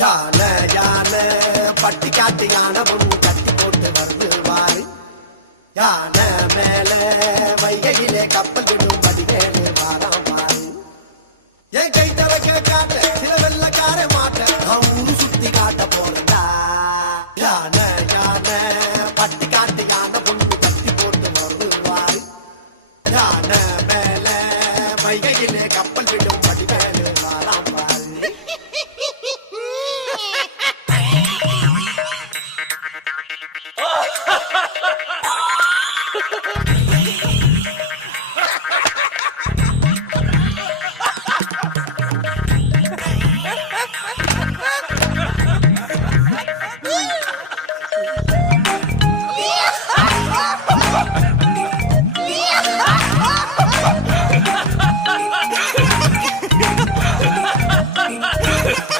யானை யானை பட்டி காட்டு யானை பொண்ணு கட்டி போட்டு வருது வாரு யானை